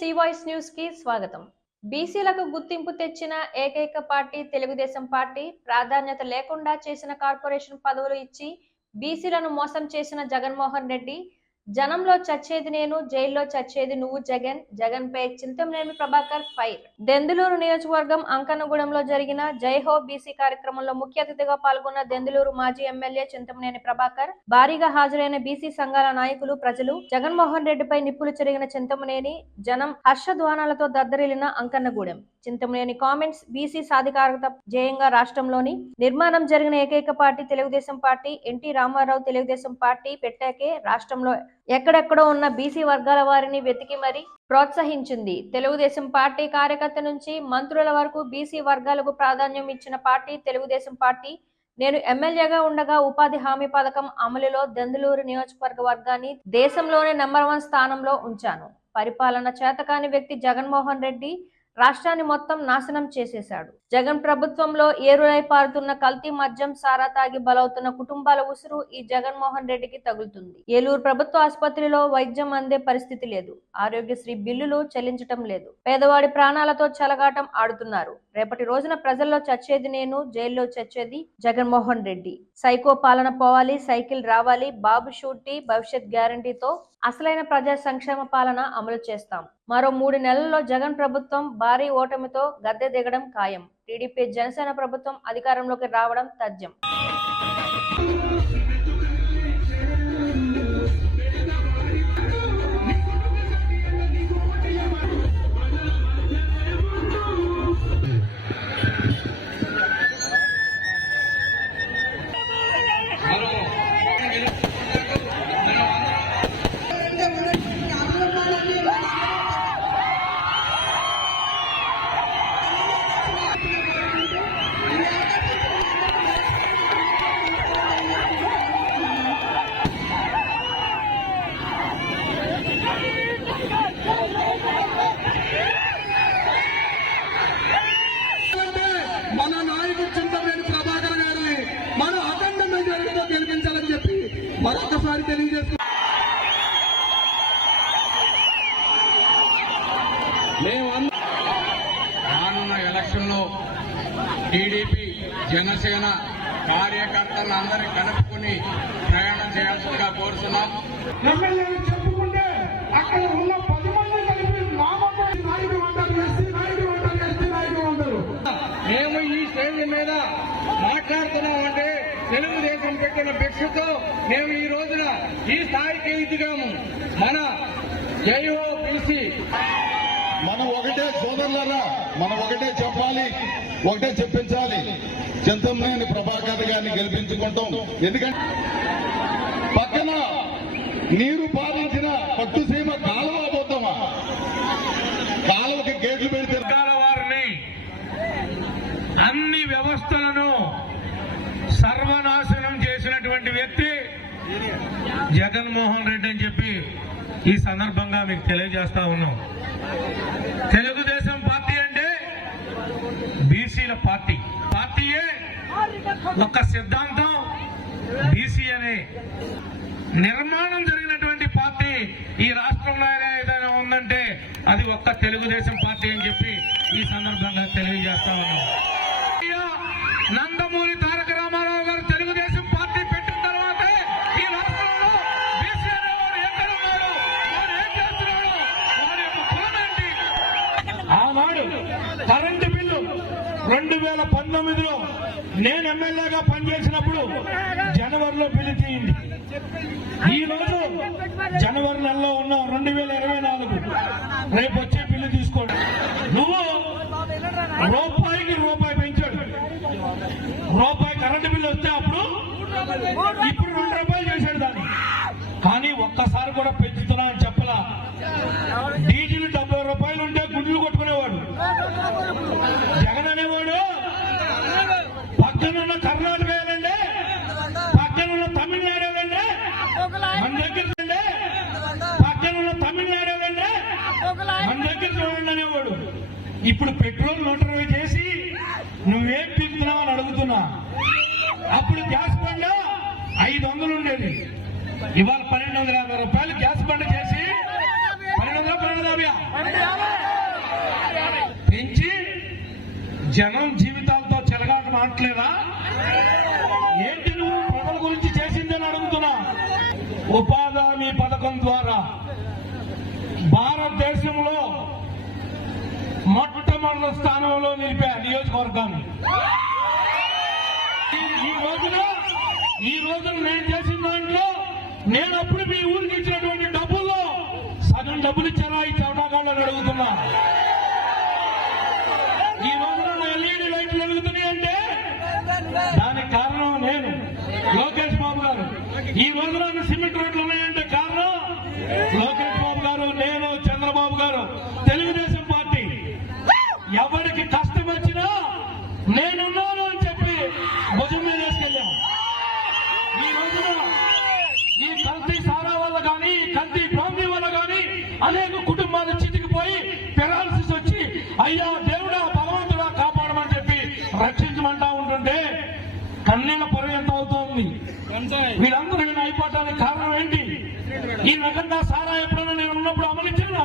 C voice news కి స్వాగతం. బీసీలకు గుర్తింపు తెచ్చిన ఏకైక పార్టీ తెలుగుదేశం పార్టీ. ప్రాధాన్యత లేకుండా చేసిన కార్పొరేషన్ పదవులు ఇచ్చి బీసీలను మోసం చేసిన జగన్మోహన్ రెడ్డి. జనంలో చచ్చేది నేను, జైల్లో చచ్చేది నువ్వు జగన్. జగన్ పై చింతమనేని ప్రభాకర్ ఫైర్. దెందులూరు నియోజకవర్గం అంకన్నగూడెంలో జరిగిన జై హో బీసీ కార్యక్రమంలో ముఖ్య అతిథిగా పాల్గొన్న దెందులూరు మాజీ ఎమ్మెల్యే చింతమనేని ప్రభాకర్. భారీగా హాజరైన బీసీ సంఘాల నాయకులు, ప్రజలు. జగన్మోహన్ రెడ్డిపై నిప్పులు చెరిగిన చింతమనేని. జనం హర్షధ్వానాలతో దద్దరిల్లిన అంకన్నగూడెం. చింతమనేని కామెంట్స్. బీసీ సాధికారత ధ్యేయంగా రాష్ట్రంలోని నిర్మాణం జరిగిన ఏకైక party Telugudesam party. NT Ramarao Telugudesam party పెట్టాకే రాష్ట్రంలో ఎక్కడెక్కడో ఉన్న బీసీ వర్గాల వారిని వెతికి మరీ ప్రోత్సహించింది. తెలుగుదేశం పార్టీ కార్యకర్త నుంచి మంత్రుల వరకు బీసీ వర్గాలకు ప్రాధాన్యం ఇచ్చిన పార్టీ తెలుగుదేశం పార్టీ. నేను ఎమ్మెల్యేగా ఉండగా ఉపాధి హామీ పథకం అమలులో దెందులూరు నియోజకవర్గ వర్గాన్ని దేశంలోనే నెంబర్ 1 స్థానంలో ఉంచాను. పరిపాలన చేతకాని వ్యక్తి జగన్మోహన్ రెడ్డి రాష్ట్రాన్ని మొత్తం నాశనం చేసేశాడు. జగన్ ప్రభుత్వంలో ఏరులై పారుతున్న కల్తీ మద్యం, సారా తాగి బలవుతున్న కుటుంబాల ఉసురు ఈ జగన్మోహన్ రెడ్డికి తగులుతుంది. ఏలూరు ప్రభుత్వ ఆసుపత్రిలో వైద్యం అందే పరిస్థితి లేదు. ఆరోగ్యశ్రీ బిల్లులు చెల్లించటం లేదు. పేదవాడి ప్రాణాలతో చెలగాటం ఆడుతున్నారు. రేపటి రోజున ప్రజల్లో చచ్చేది నేను, జైల్లో చచ్చేది జగన్మోహన్ రెడ్డి. సైకో పాలన పోవాలి, సైకిల్ రావాలి, బాబు షూటీ భవిష్యత్ గ్యారంటీతో అసలైన ప్రజా సంక్షేమ పాలన అమలు చేస్తాం. మరో 3 నెలల్లో జగన్ ప్రభుత్వం భారీ ఓటమితో గద్దె దిగడం ఖాయం. టీడీపీ జనసేన ప్రభుత్వం అధికారంలోకి రావడం తథ్యం. మన నాయకుడు చింతమనేని ప్రభాకర్ గారిని మన అఖండ మెజారిటీతో గెలిపించాలని చెప్పి మరొకసారి తెలియజేస్తున్నాం. రానున్న ఎలక్షన్లో టీడీపీ జనసేన కార్యకర్తలందరినీ కలుపుకుని ప్రయాణం చేయాల్సిందిగా కోరుతున్నాం. చెప్పుకుంటే అక్కడ ఉన్న 10 మంది కలిపి నాయకుడు అంటారు, ఎస్సీ నాయకుడు అంటారు, ఎస్టీ నాయకుడు అంటారు. మేము ఈ స్టేజ్ మీద మాట్లాడుతున్నామంటే తెలుగుదేశం పెట్టిన భిక్షతో మేము ఈ రోజున ఈ స్థాయికి ఎదిగాము. మన జై హో బీసీ. మనం ఒకటే సోదరులరా, మనం ఒకటే చెప్పాలి, ఒకటే చెప్పించాలి. చింతమనేని ప్రభాకర్ గారిని గెలిపించుకుంటాం. ఎందుకంటే పక్కన నీరు పాలించిన పట్టుసీమ కాలువ పోతామా, కాలువకి గేట్లు పెడితే వారిని అన్ని వ్యవస్థలను సర్వనాశనం చేసినటువంటి వ్యక్తి జగన్మోహన్ రెడ్డి అని చెప్పి ఈ సందర్భంగా మీకు తెలియజేస్తా ఉన్నాం. తెలుగుదేశం పార్టీ అంటే బీసీల పార్టీ. పార్టీయే ఒక సిద్ధాంతం, బీసీ అనే నిర్మాణం జరిగినటువంటి పార్టీ ఈ రాష్ట్రంలో ఏదైనా ఉందంటే అది ఒక్క తెలుగుదేశం పార్టీ అని చెప్పి ఈ సందర్భంగా తెలియజేస్తా ఉన్నాం. నందమూరి తారక రామారావు గారు తెలుగుదేశం పార్టీ పెట్టిన తర్వాత ఈ రాష్ట్రంలో బీసీ అనేవాడు ఎక్కడ ఉన్నాడు, వాడు ఏం చేస్తున్నాడు, వాడి యొక్క కులం ఏంటి? ఆనాడు కరెంటు బిల్లు 2019లో నేను ఎమ్మెల్యేగా పనిచేసినప్పుడు జనవరిలో బిల్లు తీయండి. ఈ రోజు జనవరి నెలలో ఉన్నాం, 2024. రేపు వచ్చే బిల్లు తీసుకోండి. నువ్వు రూపాయికి రూపాయి పెంచాడు. రూపాయి కరెంటు బిల్లు వస్తే అప్పుడు ఇప్పుడు 2 రూపాయలు చేశాడు దాన్ని. కానీ ఒక్కసారి కూడా పెంచుతున్నా అని చెప్పలా. డీజిల్ 70 రూపాయలు ఉంటే గుండ్లు కొట్టుకునేవాడు జగన్ అనేవాడు. పక్కనున్న కర్ణాటక వెళ్ళండి, పక్కనున్న తమిళనాడు వెళ్ళండి, మన దగ్గర రండి, పక్కనున్న తమిళనాడు వెళ్ళండి, మన దగ్గర చూడండి అనేవాడు. ఇప్పుడు పెట్రోల్ 120 చేసి నువ్వేం పీకుతున్నావు అని అడుగుతున్నా. అప్పుడు గ్యాస్ బండ 500 ఉండేది, ఇవాళ 1250 రూపాయలు గ్యాస్ బండ చేసి 1250 జనం జీవితాలతో చెలగాట మాట్లేదా? ఏంటి నువ్వు ప్రజల గురించి చేసిందని అడుగుతున్నా. ఉపాధి హామీ పథకం ద్వారా భారతదేశంలో మొట్టమొదటి స్థానంలో నిలిపా నియోజకవర్గాన్ని. ఈ రోజున నేను చేసిన దాంట్లో నేను అప్పుడు మీ ఊరికి ఇచ్చినటువంటి డబ్బుల్లో సగం డబ్బులు ఇచ్చారా ఈ చవటాగాళ్ళని అడుగుతున్నా. ఈ రోజున ఎల్ఈడి లైట్లు వెలుగుతున్నాయి అంటే దానికి కారణం నేను, లోకేష్ బాబు గారు. ఈ రోజున సిమెంట్ రోడ్లు ఉన్నాయంటే కారణం లోకేష్ బాబు గారు, నేను, చంద్రబాబు గారు, తెలుగుదేశం పార్టీ. ఎవరికి కష్టం వచ్చినా నేనున్నాను అని చెప్పి భుజం మీద వేసుకెళ్ళాం. ఈ రోజున ఈ కల్తీ సారా వల్ల కానీ, కల్తీ ప్రాంతీ వల్ల కానీ అనేక కుటుంబాలు చితికిపోయి పెరాలసిస్ వచ్చి అయ్యా దేవుడా భగవంతుడా కాపాడమని చెప్పి రక్షించమంటా ఉంటుంటే కన్నీళ్ళ పొర ఎంత అవుతోంది. వీళ్ళందరూ నేను అయిపోవటానికి కారణం ఏంటి? ఈ రకంగా సారా ఎప్పుడైనా నేను ఉన్నప్పుడు అమలించినా?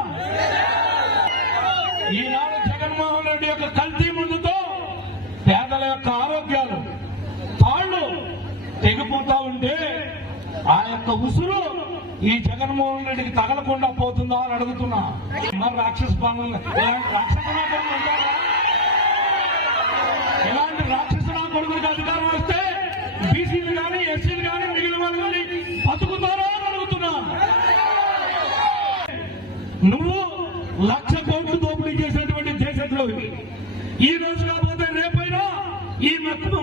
ఈనాడు జగన్మోహన్ రెడ్డి యొక్క కల్తీ ముందుతో పేదల యొక్క ఆరోగ్యాలు తాళ్లు తెగిపోతా ఉంటే ఆ యొక్క ఉసురు ఈ జగన్మోహన్ రెడ్డికి తగలకుండా పోతుందా అని అడుగుతున్నా. మరి రాక్షస పాలన, ఇలాంటి రాక్షస కొడుకులకు అధికారం వస్తే బీసీలు కానీ, ఎస్సీలు కానీ, మిగిలిన వాళ్ళు కానీ బతుకుతారా అని అడుగుతున్నా. నువ్వు 1,00,000 కోట్లు దోపిడీ చేసినటువంటి దేశంలో ఈ రోజు కాకపోతే రేపైనా ఈ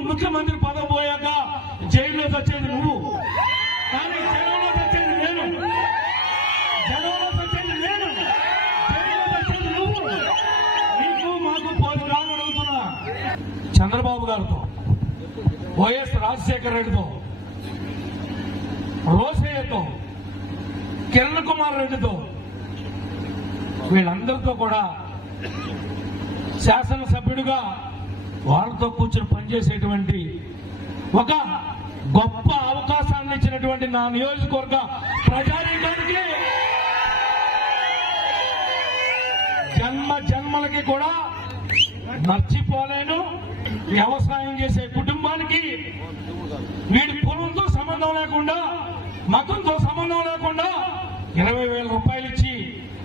ముఖ్యమంత్రి పదవి పోయాక జైల్లో వచ్చేది నువ్వు, కానీ జనంలో వచ్చేది నేను, జనంలో వచ్చేది నేను, జైల్లో వచ్చేది నువ్వు. నీకు మాకు పోదు రాని అడుగుతున్నా. చంద్రబాబు గారితో, వైఎస్ రాజశేఖర రెడ్డితో, రోసయ్యతో, కిరణ్ కుమార్ రెడ్డితో, వీళ్ళందరితో కూడా శాసనసభ్యుడిగా వాళ్ళతో కూర్చొని పనిచేసేటువంటి ఒక గొప్ప అవకాశాన్ని ఇచ్చినటువంటి నా నియోజకవర్గ ప్రజానీకానికి జన్మలకి కూడా మర్చిపోలేను. వ్యవసాయం చేసే కుటుంబానికి వీడి పొలంతో సంబంధం లేకుండా, మతంతో సంబంధం లేకుండా 20,000 రూపాయలు ఇచ్చి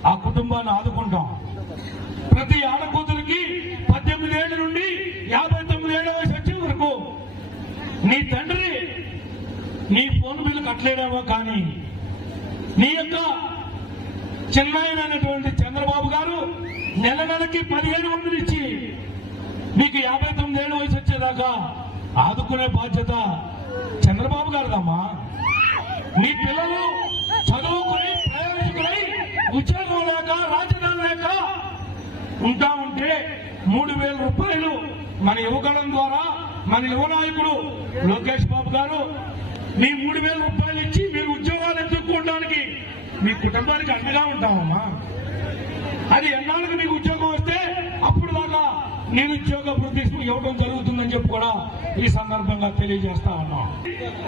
ఆ కుటుంబాన్ని ఆదుకుంటాం. ప్రతి ఆడకూతురికి 18 ఏళ్ల నుండి 59 ఏళ్ల వయసు వచ్చే వరకు నీ తండ్రి నీ ఫోన్ బిల్లు కట్టలేడేమో కానీ నీ యొక్క చిన్నాయనటువంటి చంద్రబాబు గారు నెలకి 15,000 ఇచ్చి నీకు 59 ఏళ్ల వయసు వచ్చేదాకా ఆదుకునే బాధ్యత చంద్రబాబు గారిదమ్మా. నీ పిల్లలు చదువుకుని ప్రయోజకులై ఉద్యోగం లేక, రాజధాని లేక ఉంటా ఉంటే 3,000 రూపాయలు మన యువగళం ద్వారా మన యువ నాయకుడు లోకేష్ బాబు గారు మీ 3,000 రూపాయలు ఇచ్చి మీరు ఉద్యోగాలు ఎదుర్కోవడానికి మీ కుటుంబానికి అండగా ఉంటామమ్మా. అది ఎన్నాళ్ళకి మీకు ఉద్యోగం వస్తే అప్పుడు దాకా నిరుద్యోగ వృద్ధి ఇవ్వడం జరుగుతుందని చెప్పి కూడా ఈ సందర్భంగా తెలియజేస్తా ఉన్నాం.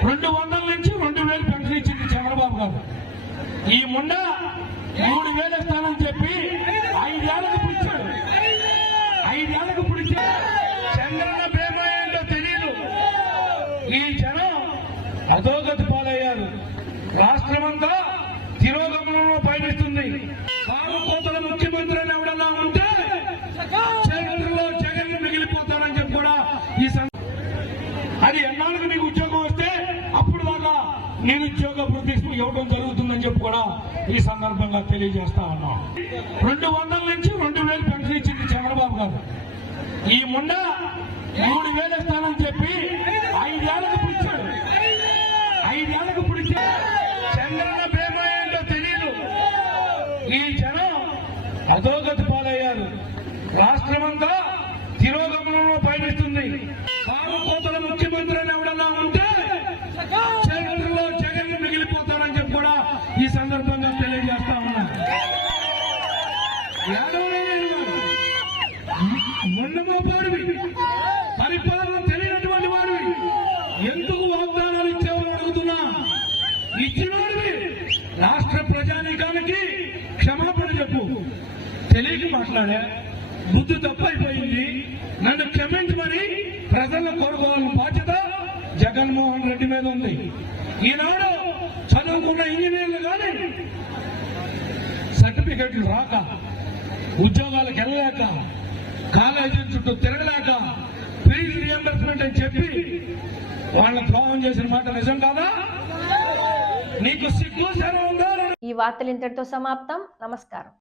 200 నుంచి 2,000 పెన్షన్ ఇచ్చింది చంద్రబాబు గారు. ఈ ముండ 3,000 ఇస్తానని చెప్పి 5 ఏళ్లకు పుడిచాడు. 5 ఏళ్లకు పుడిచాడు. చంద్రన్న ప్రేమ ఏంటో తెలియదు. ఈ జనం అధోగతి పాలయ్యారు. రాష్ట్రమంతా తిరోగమనంలో పయనిస్తుంది. కారుకోతల ముఖ్యమంత్రి అని ఎవడన్నా ఉంటే చరిత్రలో జగన్ మిగిలిపోతారని చెప్పి కూడా ఈ అది ఎన్నాళ్ళకి మీకు ఉద్యోగం వస్తే అప్పుడు దాకా నిరుద్యోగ వృద్ధి ఇవ్వడం జరుగుతుందని చెప్పి కూడా ఈ సందర్భంగా తెలియజేస్తా ఉన్నాం. 200 నుంచి 2,000 పెన్షన్ ఇచ్చింది చంద్రబాబు గారు. ఈ ముండ 3,000 ఇస్తానని చెప్పి 5 ఏళ్లకు పుడిచాడు. 5 ఏళ్లకు పుడిచాడు. చంద్రన్న ప్రేమ ఏంటో తెలియదు. ఈ జనం అధోగతి పాలయ్యారు. రాష్ట్రమంతా తిరోగమనంలో పయనిస్తుంది. కారుకోతల ముఖ్యమంత్రి అని ఎవడన్నా ఉంటే చరిత్రలో జగన్ మిగిలిపోతారని చెప్పి కూడా ఈ సందర్భంగా తెలియజేస్తా ఉన్నా. మొన్నమోపాడివి, పరిపాలన తెలియనటువంటి వాడివి, ఎందుకు వాగ్దానాలు ఇచ్చేవాళ్ళు అడుగుతున్నా. ఇచ్చినవాడివి రాష్ట్ర ప్రజానీకానికి క్షమాపణ చెప్పు. తెలియక మాట్లాడా, బుద్ధి తప్పైపోయింది, నన్ను క్షమించమని ప్రజలను కోరుకోవాలని బాధ్యత జగన్మోహన్ రెడ్డి మీద ఉంది. ఈనాడు చదువుకున్న ఇంజనీర్లు కానీ సర్టిఫికెట్లు రాక, ఉద్యోగాలకు వెళ్ళలేక, కాలేజీ చుట్టూ తిరగలేక, ఫీజు రియంబర్స్మెంట్ అని చెప్పి వాళ్ళని ద్రోహం చేసిన మాట నిజం కాదా? నీకు సిగ్గు శరం ఉందా? ఈ వార్తలు ఇంతటితో సమాప్తం. నమస్కారం.